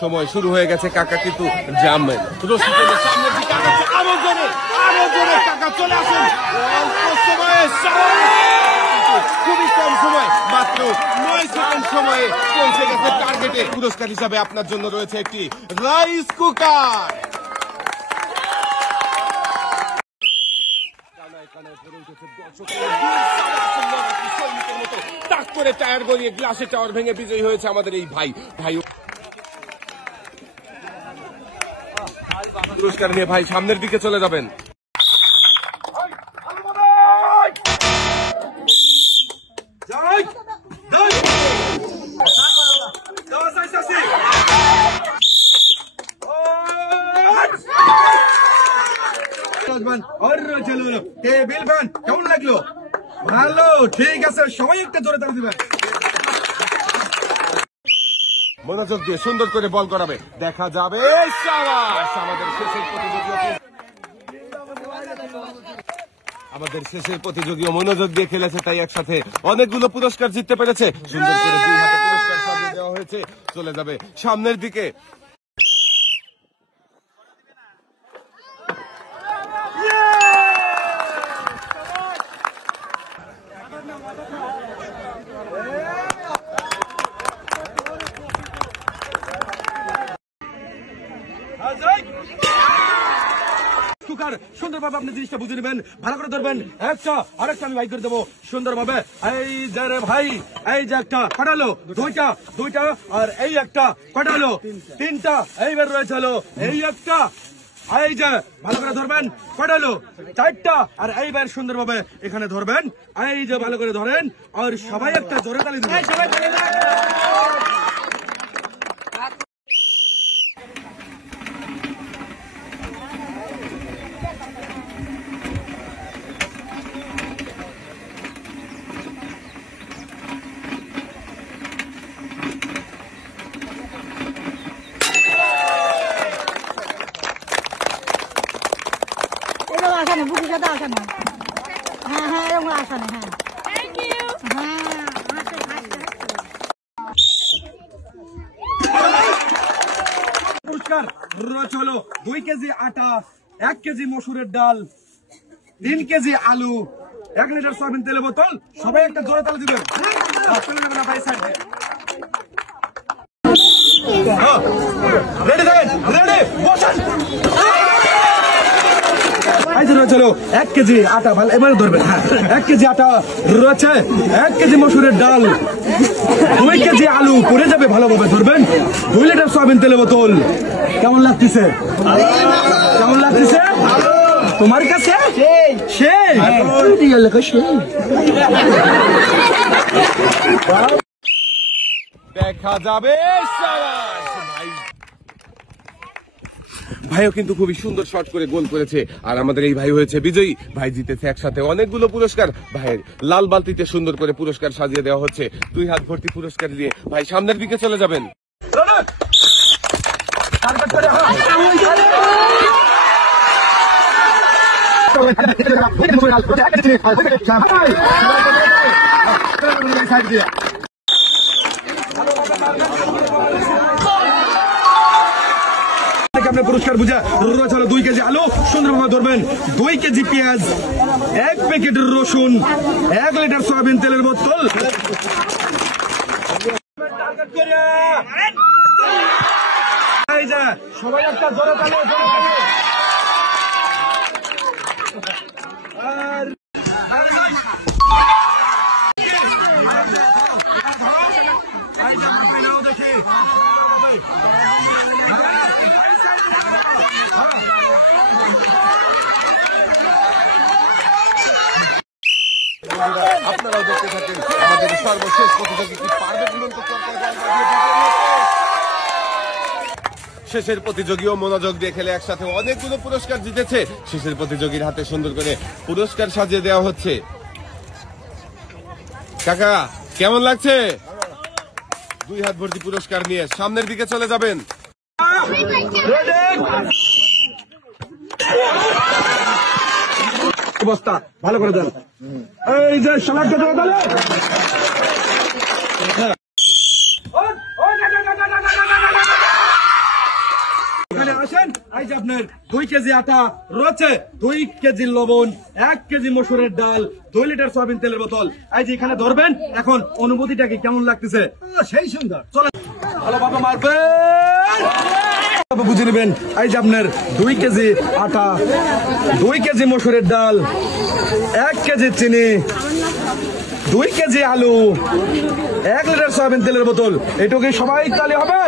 সময় শুরু হয়ে গেছে। কাকা কিন্তু জামেন রশি টেনে সামনের দিকে আগাচ্ছে। আরো জোরে কাকা চলে আসুন। অল্প সময়ে খুবই কম সময়, মাত্র 9 সেকেন্ড সময়ে পৌঁছে গেছে টার্গেটে। পুরস্কার হিসাবে আপনার জন্য রয়েছে একটি রাইস কুকার। তাক করে টায়ার গড়িয়ে গ্লাসে টাওয়ার ভেঙে বিজয়ী হয়েছে আমাদের এই ভাই। পুরস্কার নিয়ে ভাই সামনের দিকে চলে যাবেন। টেবিল ফ্যান কেমন লাগলো? ভালো, ঠিক আছে, সবাই একটা জোরে তালি দিবেন। মনোযোগ দিয়ে সুন্দর করে বল করাবে, দেখা যাবে। আমাদের শেষের প্রতিযোগী মনোযোগ দিয়ে খেলেছে, তাই একসাথে অনেকগুলো পুরস্কার জিততে পেরেছে। সুন্দর করে 2 হাতে পুরস্কার সাজিয়ে দেওয়া হয়েছে। চলে যাবে সামনের দিকে। সুন্দরভাবে আপনি জিনিসটা বুঝে নেবেন, ভালো করে ধরবেন। একটা আরেকটা আমি ভাই করে দেবো সুন্দরভাবে। এই যে রে ভাই, এই যে একটা কটালো, দুইটা আর এই একটা কটালো, 3টা এইবার রয়েছে হলো এই একটা। এই যে ভালো করে ধরবেন, কটালো 4টা আর এইবার সুন্দরভাবে এখানে ধরবেন। এই যে ভালো করে ধরেন আর সবাই একটা জোরে তালি দিবেন। পুরস্কার রয়েছে হলো 2 কেজি আটা, 1 কেজি মসুরের ডাল, 3 কেজি আলু, 1 লিটার সয়াবিন তেলের বোতল। সবাই একটা জোরে তালি দিবেন। চলো 1 কেজি আটা, ভালো এবারে ধরবেন। হ্যাঁ, 1 কেজি আটা রয়েছে, 1 কেজি মসুরের ডাল, 2 কেজি আলু, পড়ে যাবে ভালোভাবে ধরবেন, 2 লিটার সয়াবিন তেলের বোতল। কেমন লাগতেছে? কেমন লাগতেছে তোমার কাছে? দেখা যাবে। ভাইও কিন্তু খুবই সুন্দর শট করে গোল করেছে, আর আমাদের এই ভাই হয়েছে বিজয়ী। ভাই জিতেছে একসাথে অনেকগুলো পুরস্কার। ভাইয়ের লাল বালতিতে সুন্দর করে পুরস্কার সাজিয়ে দেওয়া হচ্ছে। 2 হাত ভর্তি পুরস্কার দিয়ে ভাই সামনের দিকে চলে যাবেন। আপনার পুরস্কার বুঝা রয়েছে 2 কেজি আলু, সুন্দরভাবে ধরবেন, 2 কেজি পেঁয়াজ, 1 প্যাকেট রসুন, 1 লিটার সয়াবিন তেলের বোতল। সবাই একটা জোরে তালি। আপনারাও দেখতে থাকেন আমাদের সর্বশেষ প্রতিযোগী কি পারবে দুরন্ত শেষের প্রতিযোগীও মনোযোগ দিয়ে খেলে একসাথে অনেকগুলো পুরস্কার জিতেছে। শেষের প্রতিযোগীর হাতে সুন্দর করে পুরস্কার সাজিয়ে দেওয়া হচ্ছে। কাকা কেমন লাগছে? 2 হাত ভর্তি পুরস্কার নিয়ে সামনের দিকে চলে যাবেন। অবস্থা ভালো করে দেন। এই যে সবাইকে ধরে দেন। আপনার 2 কেজি আটা রয়েছে, 2 কেজি লবণ, 1 কেজি মসুরের ডাল, 2 লিটার সয়াবিন তেলের বোতল। এই যে এখানে ধরবেন, এখন অনুভূতিটা কি কেমন লাগতেছে? সেই সুন্দর। চলেন ভালোভাবে মারবেন, বুঝে নেবেন। এই যে আপনার 2 কেজি আটা, 2 কেজি মসুরের ডাল, 1 কেজি চিনি, 2 কেজি আলু, 1 লিটার সয়াবিন তেলের বোতল। এটুকু সবাই তাহলে হবে?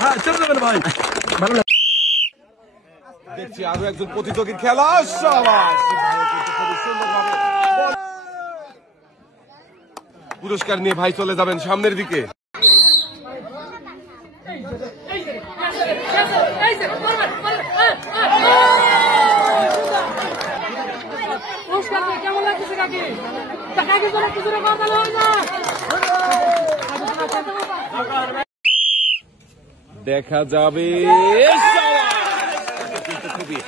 হ্যাঁ, চলে যাবেন ভাই। ভালো দেখছি আরো একজন প্রতিযোগীর খেলা। শাবাশ! খুবই সুন্দরভাবে পুরস্কার নিয়ে ভাই চলে যাবেন সামনের দিকে। কেমন লাগতেছে কাকি? কাকি তোরা কিছু কথা বল না। দেখা যাবে। কিন্তু খুবই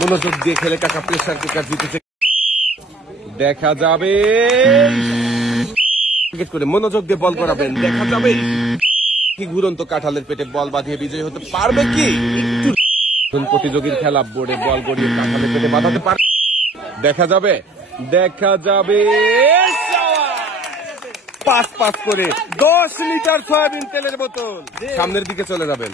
মনোযোগ দিয়ে খেলে কাকা প্রেসার কুকার জিতেছে। দেখা যাবে, টার্গেট করে মনোযোগ দিয়ে বল করাবেন। দেখা যাবে কি ঘুরন্ত কাঁঠালের পেটে বল বাঁধিয়ে বিজয়ী হতে পারবে কি? একটু প্রতিযোগীর খেলা, বোর্ডে বল গড়িয়ে কাঁঠালের পেটে বাঁধাতে পারবে। দেখা যাবে, দেখা যাবে। পাস করে 10 লিটার সয়াবিন তেলের বোতল সামনের দিকে চলে যাবেন।